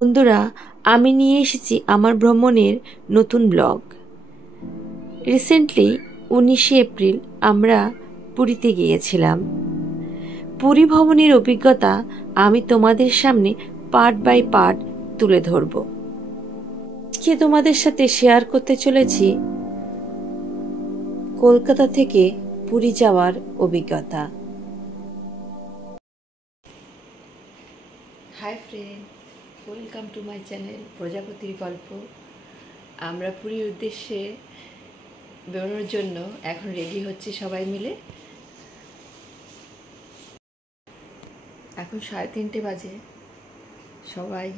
বন্ধুরা, আমি নিয়ে এসেছি আমার ভ্রমণের নতুন ব্লগ। রিসেন্টলি 19শে এপ্রিল আমরা পুরীতে গিয়েছিলাম। পুরী ভ্রমণের অভিজ্ঞতা আমি তোমাদের সামনে পার্ট বাই পার্ট তুলে ধরব। আজকে তোমাদের সাথে শেয়ার করতে চলেছি কলকাতা থেকে পুরী যাওয়ার অভিজ্ঞতা। Hi friend, welcome to my channel প্রজাপতির গল্প। আমরা পুরীর উদ্দেশ্যে বেরোনোর জন্য এখন রেডি হচ্ছি সবাই মিলে। এখন 3:30 বাজে। সবাই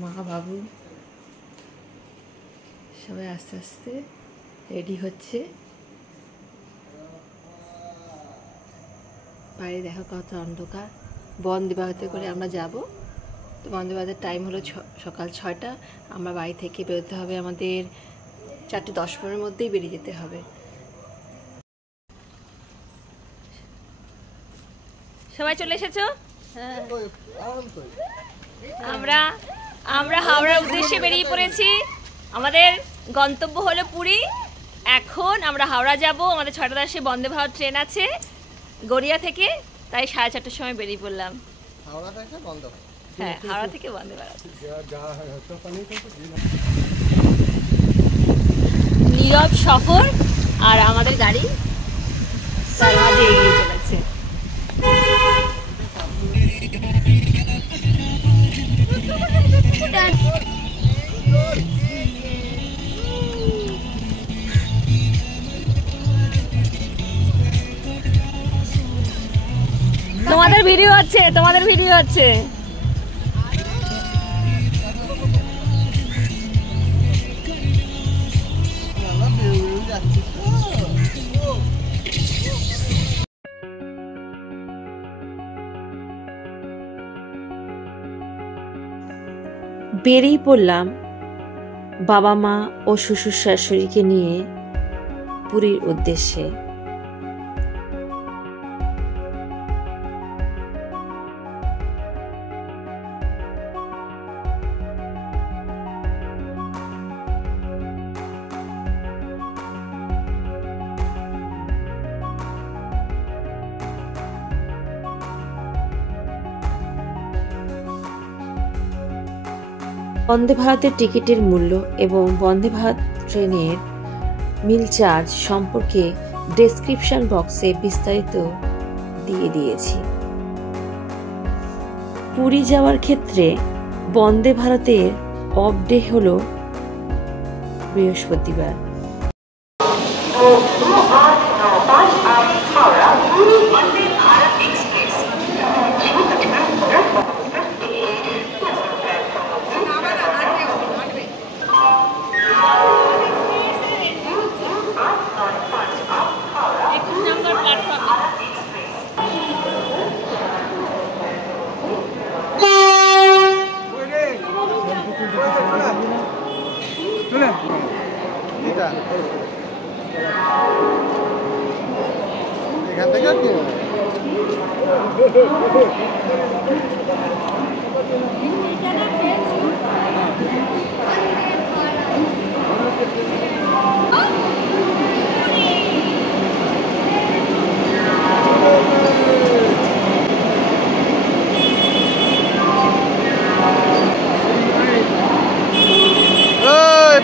মা বাবু সবাই আস্তে আস্তে রেডি হচ্ছে। বাইরে দেখো কত অন্ধকার। বন্দে ভারতে করে আমরা যাব। তো বন্দে ভারতের টাইম হলো সকাল 6টা। আমরা বাড়ি থেকে বেরোতে হবে আমাদের 4:10 মধ্যেই বেরিয়ে যেতে হবে। সবাই চলে এসেছো? আমরা হাওড়ার উদ্দেশ্যে বেরিয়ে পড়েছি। আমাদের গন্তব্য হলো পুরী। এখন আমরা হাওড়া যাব। আমাদের 6:10 বন্দে ভারত ট্রেন আছে গড়িয়া থেকে, তাই 4:30টার সময় বেরিয়ে পড়লাম। হ্যাঁ, হাওড়া থেকে বন্দে ভারত। নীরব সফর আর আমাদের গাড়ি তার মাঝে এগিয়ে চলেছে। তোমাদের ভিডিও আছে। বেরিয়ে পড়লাম বাবা মা ও শ্বশুর শাশুড়িকে নিয়ে পুরীর উদ্দেশ্যে। বন্দে ভারতের টিকিটের মূল্য এবং বন্দে ভারত ট্রেনের মিল চার্জ সম্পর্কে ডেসক্রিপশন বক্সে বিস্তারিত দিয়ে দিয়েছি। পুরী যাওয়ার ক্ষেত্রে বন্দে ভারতের অফ ডে হল বৃহস্পতিবার।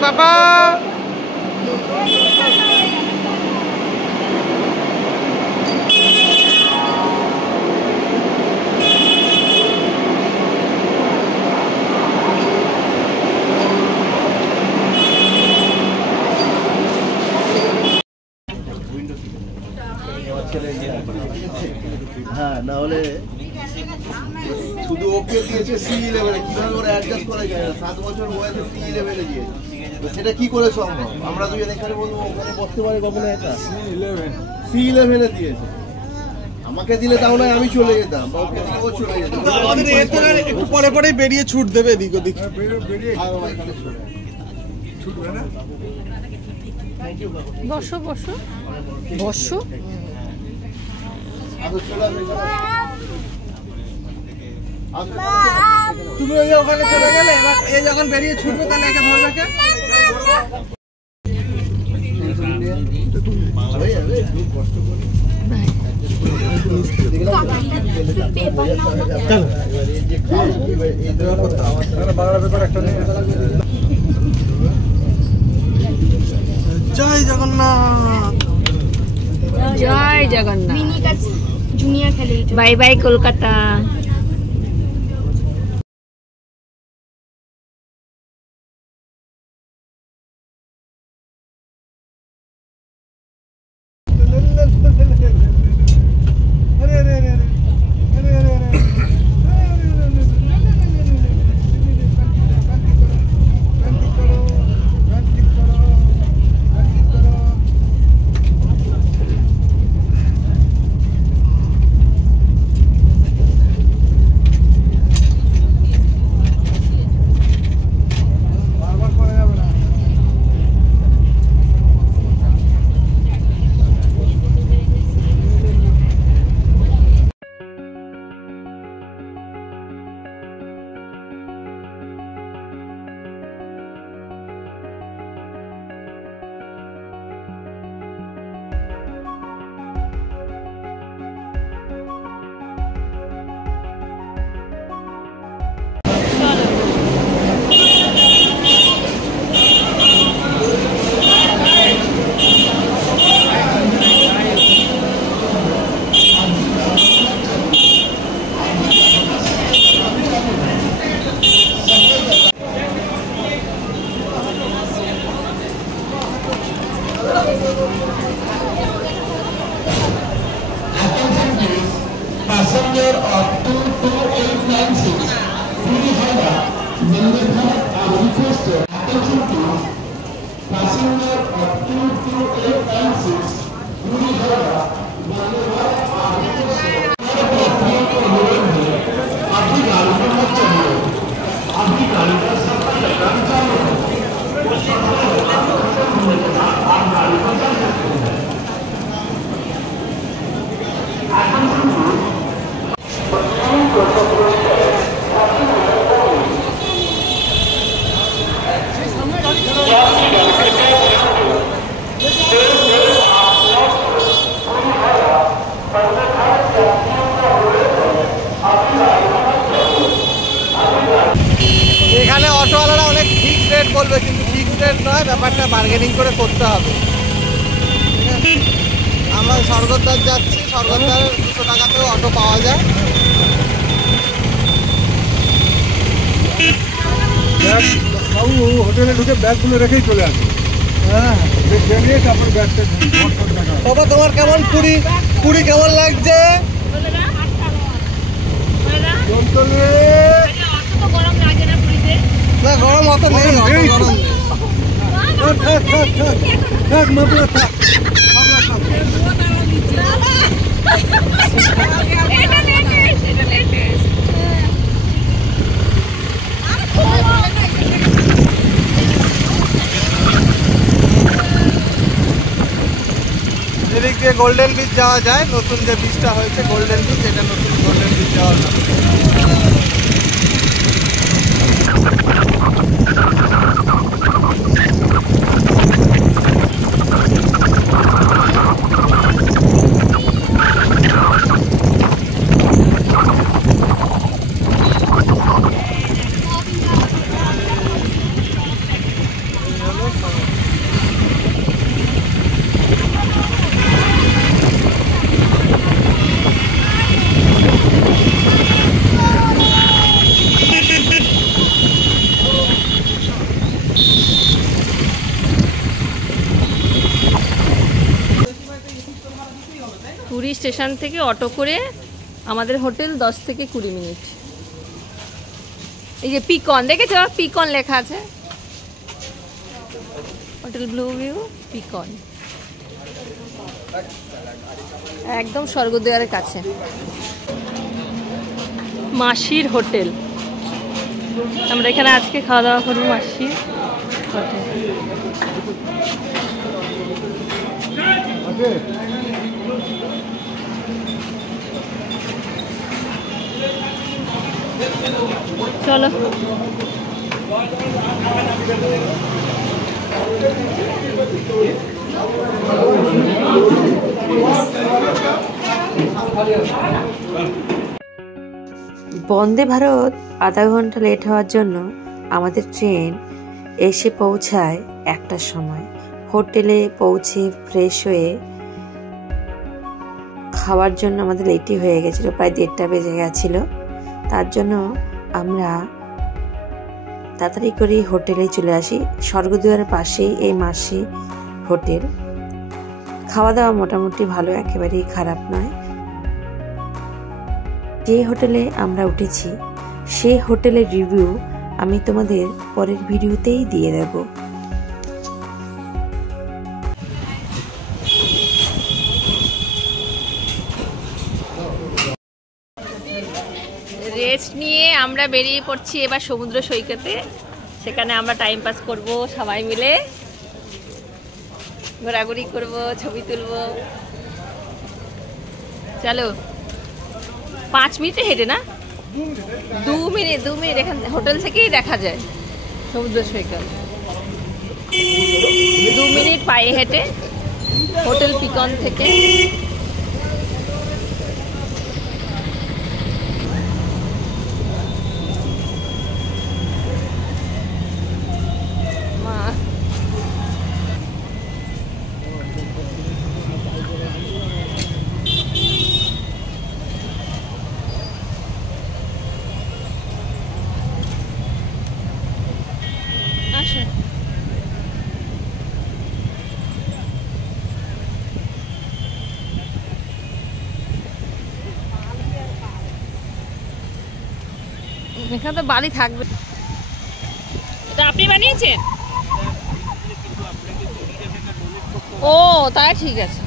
Papa! হ্যাঁ, না হলে শুধু ওকে দিয়েছে C11, কিভাবে ওরা অ্যাডজাস্ট করা যায় না। 7 বছর বয়সে C11 দিয়েছে, সেটা কি করে সম্ভব? আমরা দুজন এখানে বলবো ওখানে বসতে পারে কখনো? এটা C11 দিয়েছে। আমাকে দিলে তাও নয়, আমি চলে যেতাম, বা ওকে দিলে ও চলে যেত। আমাদের একটু পরে পরে বেরিয়ে ছুট দেবে এদিক ওদিক। বসো বসো বসো। আসো, চলে আসো। তুমি ওই ওখানে চলে গেলে, এবার এই যখন বেরিয়ে ছুটবে তাহলে একে ধরবে কে? জয় জগন্নাথ, জয় জগন্নাথ, জুনিয়র খেলে। Bye bye Kolkata. Passenger of 22896 Puri Howrah Vande Bharat are requested attention please. Passenger of 22896 Puri Howrah Vande Bharat are requested. अभी गाड़ी पर मत चढ़िए, अभी गाड़ी का सफर लगाना चालू है। आप गाड़ी पर चढ़ सकते हैं। এখানে অটোওয়ালারা অনেক ফিক্স রেট বলবে, কিন্তু ফিক্স রেট নয়, ব্যাপারটা বার্গেনিং করে করতে হবে। ঠিক আছে, আমরা স্বর্গদ্বার যাচ্ছি, স্বর্গদ্বারের 200 টাকাতেও অটো পাওয়া যায়। বাবু হোটেলে ঢুকে ব্যাগগুলো রেখেই চলে আসে। হ্যাঁ, বেরিয়ে তারপর ব্যাগটা বাবা তোমার কেমন পুরী, পুরী কেমন লাগছে? গরম লাগে না পুরীতে? না গরম অত নেই, অত গরম নেই। থাক মাপলা থাক। এদিক দিয়ে গোল্ডেন বিচ যাওয়া যায়, নতুন যে বিচটা হয়েছে গোল্ডেন বিচ, এটা নতুন গোল্ডেন বিচ যাওয়া যায়। পুরী স্টেশন থেকে অটো করে আমাদের হোটেল 10 থেকে 20 মিনিট। এই যে পিকন দেখেছ, পিকন লেখা আছে, হোটেল ব্লু ভিউ পিকন, একদম স্বর্গদ্বারের কাছে। মাসির হোটেল, আমরা এখানে আজকে খাওয়া দাওয়া করবো মাসির হোটেল। চলো। বন্দে ভারত আধা ঘন্টা লেট হওয়ার জন্য আমাদের ট্রেন এসে পৌঁছায় 1টার সময়। হোটেলে পৌঁছে ফ্রেশ হয়ে খাওয়ার জন্য আমাদের লেটই হয়ে গেছিলো, প্রায় 1:30 বেজে গেছিল। তার জন্য আমরা তাড়াতাড়ি করে হোটেলে চলে আসি। স্বর্গদ্বারের পাশেই এই মাসি হোটেল। খাওয়া দাওয়া মোটামুটি ভালো, একেবারেই খারাপ নয়। যে হোটেলে আমরা উঠেছি সেই হোটেলের রিভিউ আমি তোমাদের পরের ভিডিওতেই দিয়ে দেব। রেস্ট নিয়ে আমরা বেরিয়ে পড়ছি এবার সমুদ্র সৈকতে। সেখানে আমরা টাইম পাস করব, সবাই মিলে ঘোরাঘুরি করব, ছবি তুলব। চলো, 5 মিনিটে হেঁটে না, 2 মিনিট এখান হোটেল থেকেই দেখা যায় সমুদ্র সৈকত। 2 মিনিট পায়ে হেঁটে হোটেল পিকন থেকে। এখানে তো বালি থাকবে। এটা আপনি বানিয়েছেন? ও তাই, ঠিক আছে।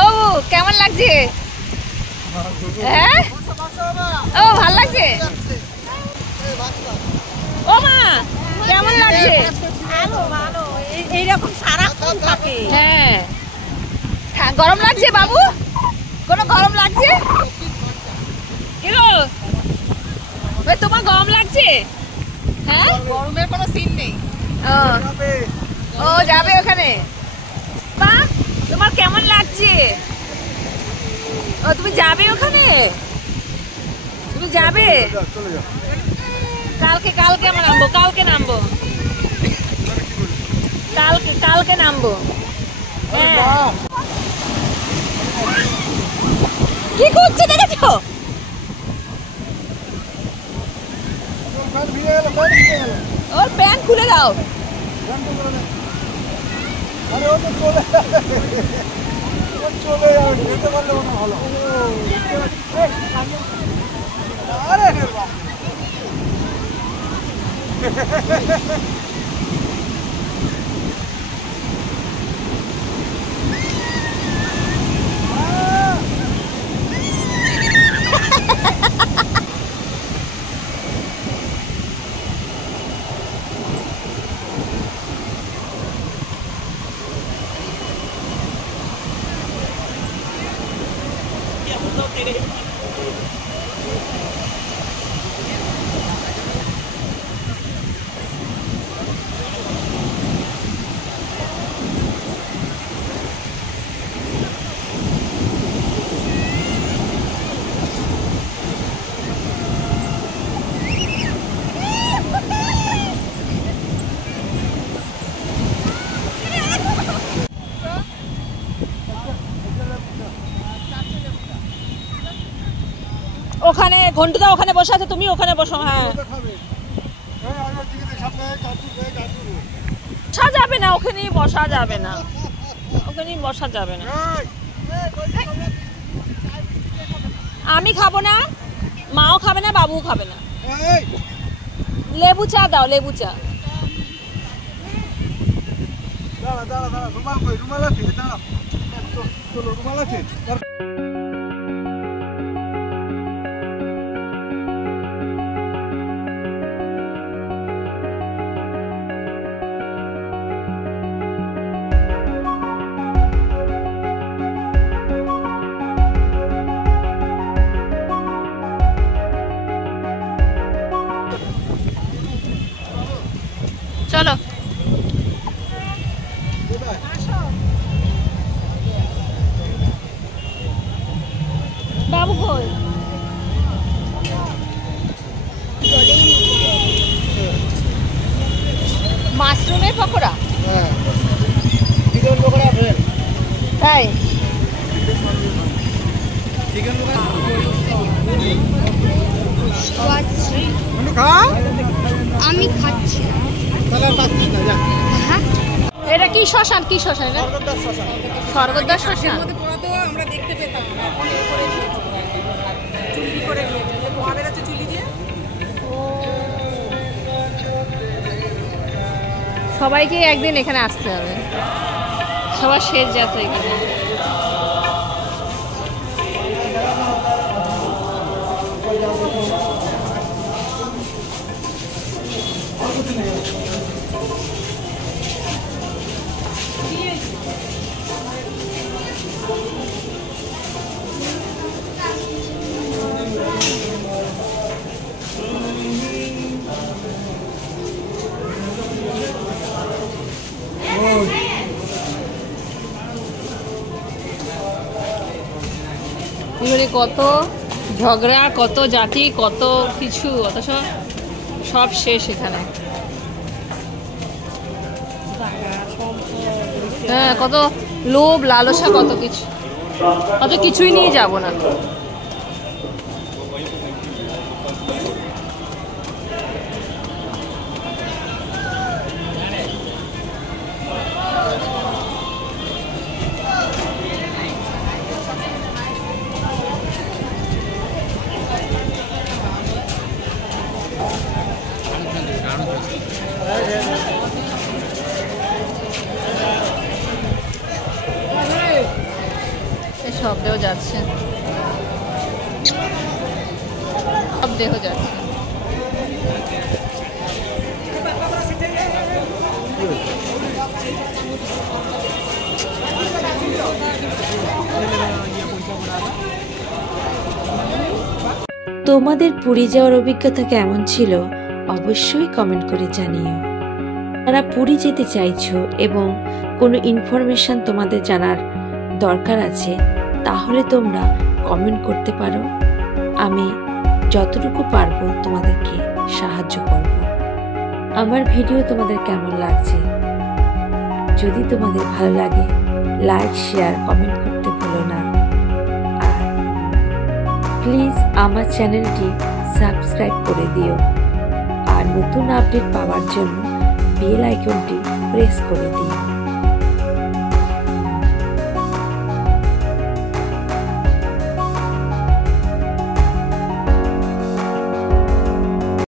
ও কেমন লাগছে? হ্যাঁ, ও ভালো লাগছে। ও মা কেমন লাগছে? এইরকম সারাক্ষণ থাকে। হ্যাঁ, গরম লাগছে বাবু? কোনো গরম লাগছে? তোমার গরম লাগছে? হ্যাঁ, গরমের কোনো সিন নেই। ও যাবে ওখানে। মা তোমার কেমন লাগছে? ও তুমি যাবে ওখানে? তুমি যাবে? কালকে আমরা নামবো, কালকে নামবো। হ্যাঁ। কি করছে দেখেছো? ওর প্যান্ট খুলে দাও। চলে যাবে, যেতে পারলে মনে ভালো। আরে ওখানে ঘন্টুদা ওখানে বসে আছে, তুমি ওখানে বসো। হ্যাঁ, বসা যাবে না ওখানেই, বসা যাবে না ওখানেই, বসা যাবে না। আমি খাবো না, মাও খাবে না, বাবুও খাবে না। লেবু চা দাও, লেবু চা। রুমাল আছে, চলো রুমাল আছে। চিকেনের পকোড়া? হ্যাঁ চিকেন পকোড়া ফ্রেন্ড। তাই চিকেন পুষ্পাশ্রী খা আমি খাচ্ছি না। তাহলে আর পাচ্ছিস না যা হ্যাঁ এটা কি শ্মশান? কি শ্মশান এটা? স্বর্গদ্বার শ্মশান। স্বর্গদ্বার শ্মশান। পোড়াতেও আমরা দেখতে পেতাম না, এখন এ করে দিয়েছে, চুল্লি করে দিয়েছে, যে ধোঁয়া বেরোচ্ছে চুল্লি দিয়ে। সবাইকে একদিন এখানে আসতে হবে, সবার শেষ যাত্রা এখানে। এবারে কত ঝগড়া, কত জাতি, কত কিছু, অথচ সব শেষ এখানে। হ্যাঁ, কত লোভ লালসা, কত কিছু, অত কিছুই নিয়ে যাব না। সব দেহ যাচ্ছে, সব দেহ যাচ্ছে। তোমাদের পুরী যাওয়ার অভিজ্ঞতা কেমন ছিল অবশ্যই কমেন্ট করে জানিও। যারা পুরী যেতে চাইছো এবং কোনো ইনফরমেশন তোমাদের জানার দরকার আছে তাহলে তোমরা কমেন্ট করতে পারো, আমি যতটুকু পারবো তোমাদেরকে সাহায্য করব। আমার ভিডিও তোমাদের কেমন লাগছে? যদি তোমাদের ভালো লাগে লাইক শেয়ার কমেন্ট করতে ভুলো না। আর প্লিজ আমার চ্যানেলটি সাবস্ক্রাইব করে দিও আর নতুন আপডেট পাওয়ার জন্য বেল আইকনটি প্রেস করে দিও।